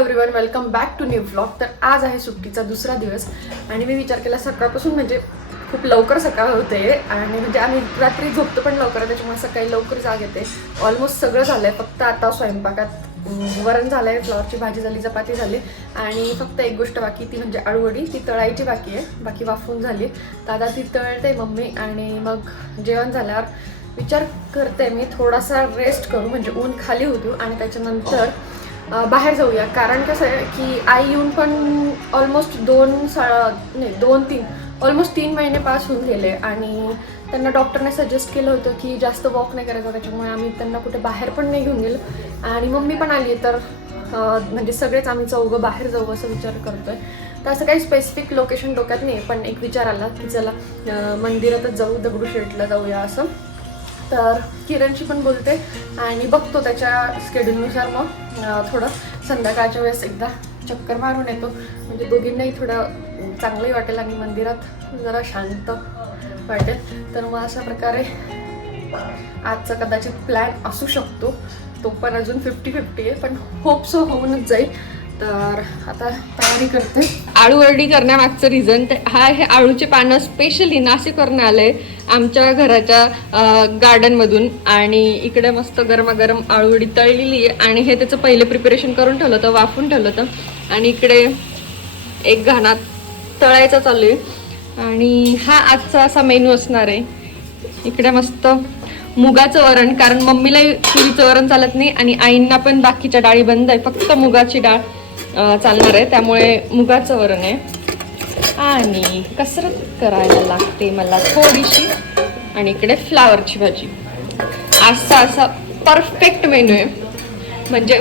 Everyone, welcome back to new vlog. तर आज आहे सुट्टीचा दुसरा दिवस आणि मी विचार केला सकाळपासून म्हणजे खूप लवकर सकाळ होते आणि म्हणजे आम्ही रात्री झोपतो पण लवकर, त्याच्यामुळे सकाळी लवकर जाग येते. ऑलमोस्ट सगळं झालं आहे, फक्त आता स्वयंपाकात वरण झालं आहे, फ्लॉवरची भाजी झाली, चपाती झाली आणि फक्त एक गोष्ट बाकी, ती म्हणजे आळूवडी. ती तळायची बाकी आहे, बाकी वाफून झाली. तर आता ती तळते मम्मी आणि मग जेवण झाल्यावर विचार करते मी थोडासा रेस्ट करू, म्हणजे ऊन खाली होतो आणि त्याच्यानंतर बाहेर जाऊया. कारण कसं आहे की आई येऊन पण ऑलमोस्ट 3 महिने पास होऊन गेले आणि त्यांना डॉक्टरने सजेस्ट केलं होतं की जास्त वॉक नाही करायचं, त्याच्यामुळे आम्ही त्यांना कुठे बाहेर पण नाही घेऊन गेलो. आणि मम्मी पण आली तर म्हणजे सगळेच आम्ही चौघं बाहेर जाऊ असं विचार करतोय. तर असं काही स्पेसिफिक लोकेशन डोक्यात नाही, पण एक विचार आला की चला मंदिरातच जाऊ, दगडूशेठला जाऊया असं. तर किरणशी पण बोलते आणि बघतो त्याच्या स्केड्यूलनुसार मग थोडं संध्याकाळच्या वेळेस एकदा चक्कर मारून येतो, म्हणजे दोघींनाही थोडं चांगलंही वाटेल आणि मंदिरात जरा शांत वाटेल. तर मग अशा प्रकारे आजचा कदाचित प्लॅन असू शकतो, तो पण अजून 50-50 आहे, पण होप सो होऊनच जाईल. तर आता तयारी करते. आळूवडी करण्यामागचं रिझन हे आळूचे पानं स्पेशली नाशिकवरून आले आमच्या घराच्या गार्डनमधून आणि इकडे मस्त गरमागरम आळूवडी तळलेली आहे आणि हे त्याचं पहिले प्रिपरेशन करून ठेवलं होतं, वाफून ठेवलं होतं आणि इकडे एक घाणा तळायचा चालू आहे आणि हा आजचा असा मेनू असणार आहे. इकडे मस्त मुगाचं वरण, कारण मम्मीला तुरीचं वरण चालत नाही आणि आईंना पण बाकीच्या डाळी बंद आहे, फक्त मुगाची डाळ चालणार आहे, त्यामुळे मुगाचं वरण आहे. आणि कसरत करायला लागते मला थोडीशी आणि इकडे फ्लावरची भाजी. असा परफेक्ट मेनू आहे, म्हणजे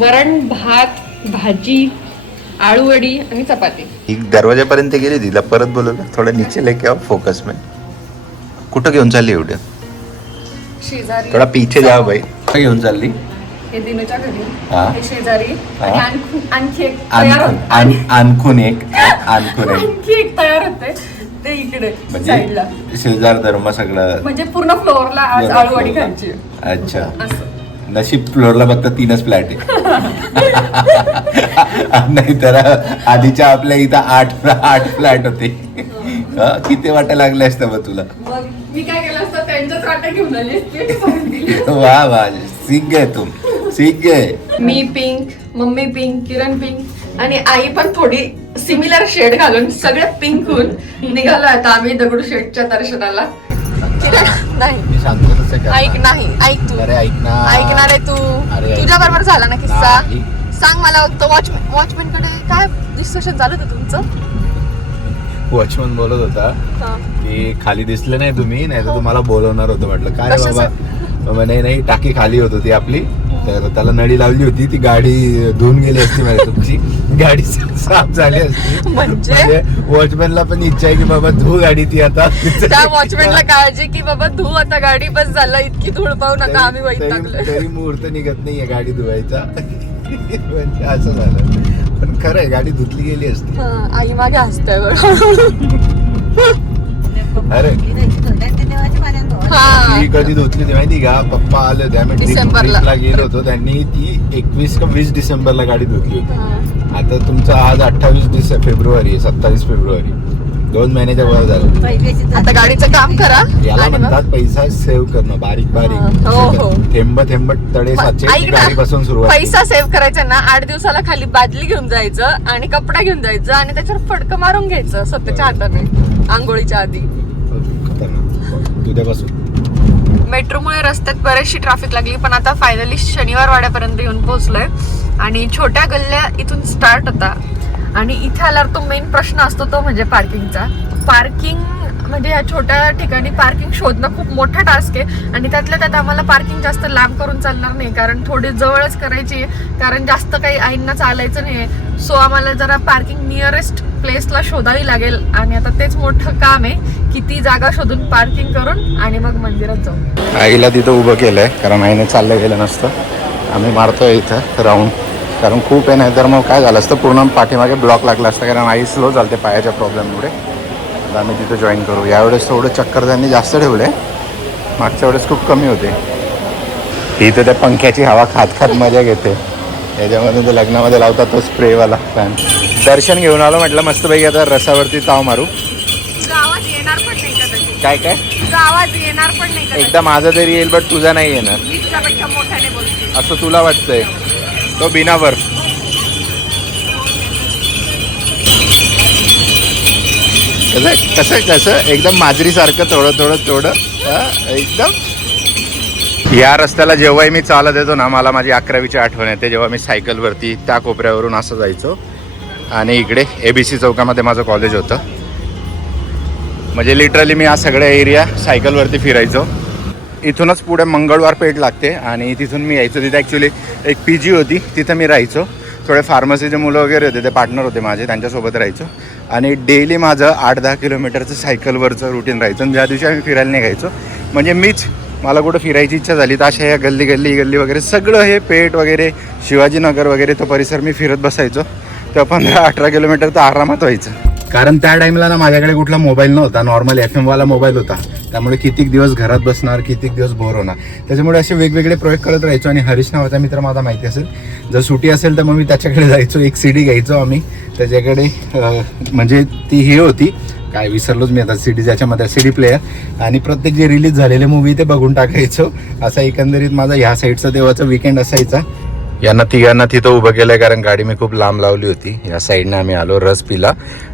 वरण भात भाजी आळूवडी आणि चपाती. ही दरवाजापर्यंत गेली, तिला परत बोलवलं थोडं नीचे लेके आओ फोकस में. कुठं घेऊन चालली एवढं? शेजारी. थोडा पीछे जाओ बाई. कुठं घेऊन चालली? हे दिनूच्या घरी, हा. हे शेजारी आणि आणखी एक आणखून एक आणखी एक तयार होते ते इकडे साईडला. शेजार धर्म सगळं म्हणजे पूर्ण फ्लोअरला आज आळूवडी खायची. अच्छा, असं नशीब फ्लोअरला फक्त 3च फ्लॅट आहे. नाही तर आधीच्या आपल्या इथं 8 फ्लॅट होते. किती वाटा लागले असतं मग तुला? मग मी काय केलं असतं, त्यांच्याच वाटा घेऊन आली. वा वा, सीख गए तुम, सीख गए. मी पिंक, मम्मी पिंक, किरण पिंक आणि आई पण थोडी सिमिलर शेड घालून सगळे पिंक होऊन निघालो आता आम्ही दगडूशेठच्या दर्शनाला. किरण नाही, मी सांगतो तसं ऐक नाही, ऐक तू. अरे ऐक ना, ऐकणार आहे तू. तुझ्या बरोबर झाला ना किस्सा? सांग मला. तो वॉचमॅन कडे काय डिस्कशन झालं होतं तुमचं? वॉचमन बोलत होता की खाली दिसले नाही तुम्ही, नाही तर तुम्हाला बोलवणार होतं. म्हटलं काय बाबा, नाही टाकी खाली होत होती आपली, तर त्याला नळी लावली होती, ती गाडी धुवून गेली असती, म्हणजे तुमची गाडी साफ झाली असती. म्हणजे वॉचमॅनला पण इच्छा आहे की बाबा धुव गाडी ती आता. त्या वॉचमॅनला काळजी की बाबा धुव आता गाडी, बस झालं, इतकी धूळ पाहून आता आम्ही वैतागलोय. तरी मुहूर्त निघत नाहीये गाडी धुवायचा. म्हणजे असं झालं, पण खरं आहे गाडी धुतली गेली असती. आई मागे हसतंय. अरे ती कधी धुतली ती माहिती का? पप्पा आले होते, आम्ही ट्रिपला गेलो होतो, त्यांनी ती 21 का 20 डिसेंबरला गाडी धुतली होती. आता तुमचा आज 28 फेब्रुवारी, 27 फेब्रुवारी, 2 महिन्याच्या वर झालं. आता गाडीचं काम करा. याला म्हणतात पैसा सेव्ह करणं, बारीक बारीक थेंब थेंब तळे साचे गाडीपासून सुरुवात. पैसा सेव्ह करायचा ना, 8 दिवसाला खाली बादली घेऊन जायचं आणि कपडा घेऊन जायचं आणि त्याच्यावर फडकं मारून घ्यायचं स्वतःच्या हाताने आंघोळीच्या आधी. उद्यापासून मेट्रोमुळे रस्त्यात बरेचशी ट्रॅफिक लागली, पण आता फायनली शनिवार वाड्यापर्यंत येऊन पोहोचलोय आणि छोट्या गल्ल्या इथून स्टार्ट होता. आणि इथे आल्यावर तो मेन प्रश्न असतो तो म्हणजे पार्किंगचा. पार्किंग म्हणजे या छोट्या ठिकाणी पार्किंग शोधणं खूप मोठा टास्क आहे आणि त्यातल्या त्यात आम्हाला पार्किंग जास्त लांब करून चालणार नाही, कारण थोडी जवळच करायची, कारण जास्त काही आईंना चालायचं नाही. सो आम्हाला जरा पार्किंग नियरेस्ट प्लेसला शोधावी लागेल आणि आता तेच मोठं काम आहे की ती जागा शोधून पार्किंग करून आणि मग मंदिरात जाऊ. आईला तिथं उभं केलंय, कारण आईने चाललं गेलं नसतं. आम्ही मारतोय इथं राऊंड, कारण खूप आहे, नाही तर मग काय झालं असतं, पूर्ण पाठीमागे ब्लॉक लागला असतं, कारण आई स्लो चालते पायाच्या प्रॉब्लेममुळे. तर आम्ही तिथं जॉईन करू. यावेळेस थोडं चक्कर त्यांनी जास्त ठेवले, मागच्या वेळेस खूप कमी होते. ही तर त्या पंख्याची हवा खात खात मजा घेते. याच्यामध्ये तो लग्नामध्ये लावतात तो स्प्रेवाला फॅन. दर्शन घेऊन आलो म्हटलं मस्तपैकी आता रसावरती ताव मारू. गावात येणार पण नाही का तशी? काय काय गावात येणार पण नाही का? एकदा माझा तरी येईल बट तुझा नाही येणार तुझ्यापेक्षा मोठ्याने बोलते असं तुला वाटतंय. तो बिना बर्फ. कसं कसं एकदम माजरीसारखं थोडं एकदम. या रस्त्याला जेव्हाही मी चालत येतो ना मला माझी 11वीची आठवण येते, जेव्हा मी सायकलवरती त्या कोपऱ्यावरून असं जायचो आणि इकडे ABC चौकामध्ये माझं कॉलेज होतं. म्हणजे लिटरली मी हा सगळ्या एरिया सायकलवरती फिरायचो. इथूनच पुढे मंगळवार पेठ लागते आणि तिथून मी यायचो. तिथे ॲक्च्युली एक PG होती, तिथं मी राहायचो. थोडे फार्मसीचे मुलं वगैरे होते, ते पार्टनर होते माझे, त्यांच्यासोबत राहायचो. आणि डेली माझं 8-10 किलोमीटरचं सायकलवरचं रुटीन राहायचं. आणि ज्या दिवशी आम्ही फिरायला निघायचो म्हणजे मला कुठं फिरायची इच्छा झाली तर अशा या गल्ली वगैरे सगळं हे पेठ वगैरे शिवाजीनगर वगैरे तो परिसर मी फिरत बसायचो. तेव्हा 15-18 किलोमीटर तर आरामात व्हायचं. कारण त्या टाईमला ना माझ्याकडे कुठला मोबाईल नव्हता, नॉर्मल FM वाला मोबाईल होता. त्यामुळे कितीक दिवस घरात बसणार, कितीक दिवस बोर होणार. त्याच्यामुळे असे वेगवेगळे प्रयोग करत राहायचो. आणि हरीश नावाचा मित्र माझा माहिती असेल, जर सुट्टी असेल तर मग मी त्याच्याकडे जायचो. एक CD घ्यायचो आम्ही त्याच्याकडे, म्हणजे ती हे होती काय विसरलोच मी आता, CD ज्याच्यामध्ये CD प्लेअर. आणि प्रत्येक जे रिलीज झालेले मूवी ते बघून टाकायचो. असा एकंदरीत माझा ह्या साईडचा तेव्हाचा विकेंड असायचा. यांना तिघांना तिथं उभं केलं कारण गाडी मी खूप लांब लावली होती. या साईडनं आम्ही आलो, रस पिला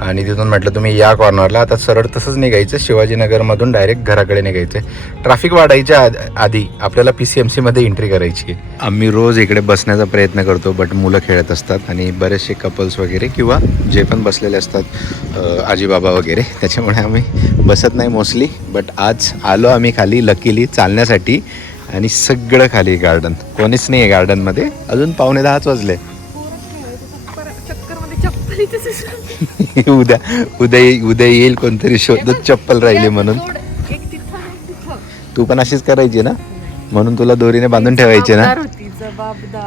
आणि तिथून म्हटलं तुम्ही या कॉर्नरला. आता सरळ तसंच निघायचं, शिवाजीनगरमधून डायरेक्ट घराकडे निघायचं. ट्रॅफिक वाढायच्या आधी आपल्याला PCMCमध्ये एंट्री करायची. आम्ही रोज इकडे बसण्याचा प्रयत्न करतो बट मुलं खेळत असतात आणि बरेचसे कपल्स वगैरे किंवा जे पण बसलेले असतात आजीबाबा वगैरे, त्याच्यामुळे आम्ही बसत नाही मोस्टली. बट आज आलो आम्ही खाली लकीली चालण्यासाठी आणि सगळं खाली गार्डन, कोणीच नाही आहे गार्डनमध्ये. अजून 9:45 वाजले. उद्या येईल कोणतरी शोधत चप्पल राहिली म्हणून. तू पण अशीच करायची ना, म्हणून तुला दोरीने बांधून ठेवायचे ना.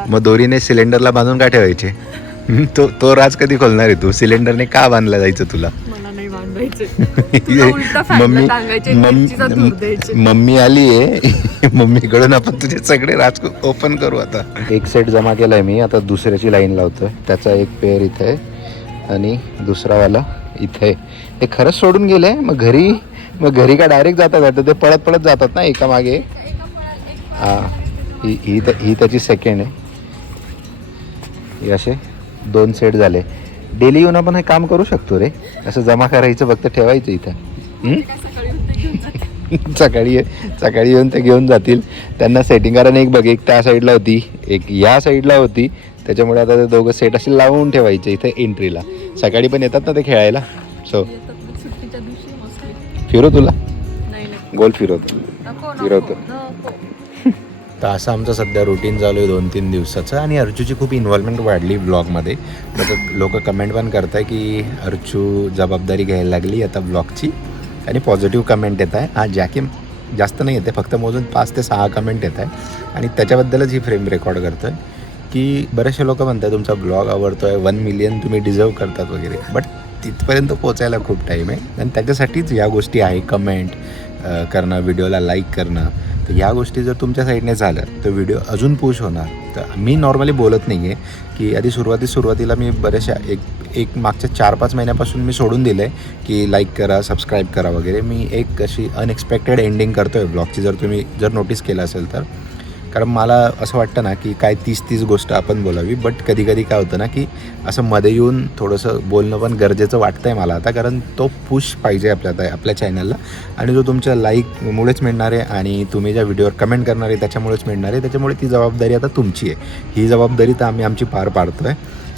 मग दोरीने सिलेंडरला बांधून का ठेवायचे? तो राज कधी खोलणार आहे तू? सिलेंडरने का बांधला जायचं तुला? मम्मी आली आहे, मम्मीकडून आपण तुझे सगळे राज ओपन करू. आता एक सेट जमा केलाय मी, आता दुसऱ्याची लाईन लावतोय. त्याचा एक पेअर इथे आहे आणि दुसरावाला इथे आहे. हे खरंच सोडून गेले. मग घरी का डायरेक्ट जातात? ते पळत जातात ना एका मागे. हा, ही त्याची सेकंड आहे. हे असे 2 सेट झाले. डेली येऊन आपण हे काम करू शकतो रे, असं जमा करायचं, फक्त ठेवायचं इथं. सकाळी येऊन ते घेऊन जातील. त्यांना सेटिंग कारण एक बघ, एक त्या साईडला होती, एक या साईडला होती. त्याच्यामुळे आता ते दोघं सेट असे लावून ठेवायचे इथे एंट्रीला. सकाळी पण येतात ना ते खेळायला. सो फिरो तुला गोल फिरवतो. तर असं आमचं सध्या रुटीन चालू आहे 2-3 दिवसाचं. आणि अर्चूची खूप इन्व्हॉल्वमेंट वाढली ब्लॉगमध्ये. लोक कमेंट पण करत आहे की अर्चू जबाबदारी घ्यायला लागली आता ब्लॉगची. आणि पॉझिटिव्ह कमेंट येत आहे. हा जॅकी जास्त नाही येते, फक्त मोजून 5 ते 6 कमेंट येत आहे. आणि त्याच्याबद्दलच ही फ्रेम रेकॉर्ड करतो आहे की बरेचसे लोक म्हणतात तुमचा ब्लॉग आवडतो आहे, 1 मिलियन तुम्ही डिझर्व करतात वगैरे. बट तिथपर्यंत पोचायला खूप टाईम आहे. आणि त्याच्यासाठीच या गोष्टी आहे, कमेंट करणं, व्हिडिओला लाईक करणं. तर ह्या गोष्टी जर तुमच्या साईडने झाल्या तर व्हिडिओ अजून पुश होणार. तर मी नॉर्मली बोलत नाही आहे की आधी सुरुवातीला मी बऱ्याचशा एक मागच्या 4-5 महिन्यापासून मी सोडून दिलं आहे की लाईक करा, सबस्क्राईब करा वगैरे. मी एक अशी अनएक्सपेक्टेड एंडिंग करतो आहे ब्लॉगची, जर नोटीस केलं असेल तर. कारण मला असं वाटतं ना की काय 30 गोष्ट आपण बोलावी. बट कधी काय होतं ना की असं मध्ये येऊन थोडंसं बोलणं पण गरजेचं वाटतं आहे मला आता. कारण तो पुश पाहिजे आपल्या चॅनलला. आणि जो तुमच्या लाईकमुळेच मिळणार आहे आणि तुम्ही ज्या व्हिडिओवर कमेंट करणार आहे त्याच्यामुळेच मिळणार आहे. त्याच्यामुळे ती जबाबदारी आता तुमची आहे. ही जबाबदारी तर आम्ही आमची पार पाडतो आहे.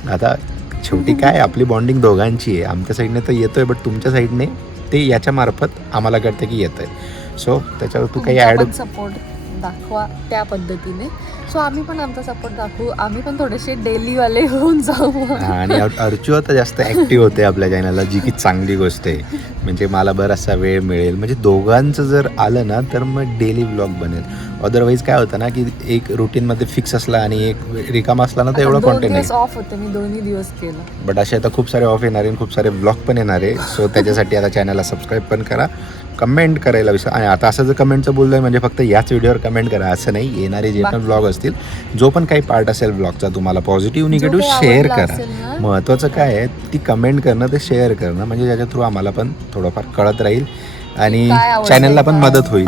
आता शेवटी काय आपली बॉन्डिंग दोघांची आहे. आमच्या साईडने तर येतो आहे, बट तुमच्या साईडने ते याच्यामार्फत आम्हाला कळतं की येतं आहे. सो त्याच्यावर तू काही ॲड सपोर्ट दाखवा त्या पद्धतीने. सो आम्ही पण आमचा सपोर्ट दाखवू, आम्ही पण थोडेसे डेलीवाले होऊन जाऊ. आणि अर्चू आता जास्त ॲक्टिव्ह होते आपल्या चॅनलला, जी की चांगली गोष्ट आहे. म्हणजे मला बराचसा वेळ मिळेल. म्हणजे दोघांचं जर आलं ना तर मग डेली व्लॉग बनेल. अदरवाईज काय होतं ना की एक रुटीनमध्ये फिक्स असला आणि एक रिकामा असला ना तर एवढं कॉन्टेंट नाही. ऑफ होते, मी 2 दिवस केलं. बट असे आता खूप सारे ऑफ येणार आहे, खूप सारे व्लॉग पण येणार आहे. सो त्याच्यासाठी आता चॅनलला सबस्क्राईब पण करा. कमेंट करायला विसर. आणि आता असं जर कमेंटचं बोललं म्हणजे फक्त याच व्हिडिओवर कमेंट करा असं नाही, येणारे जे पण ब्लॉग असतील, जो पण काही पार्ट असेल ब्लॉगचा तुम्हाला पॉझिटिव्ह निगेटिव्ह शेअर करा. महत्त्वाचं काय आहे ती कमेंट करणं, ते शेअर करणं, म्हणजे त्याच्या थ्रू आम्हाला पण थोडंफार कळत राहील आणि चॅनलला पण मदत होईल.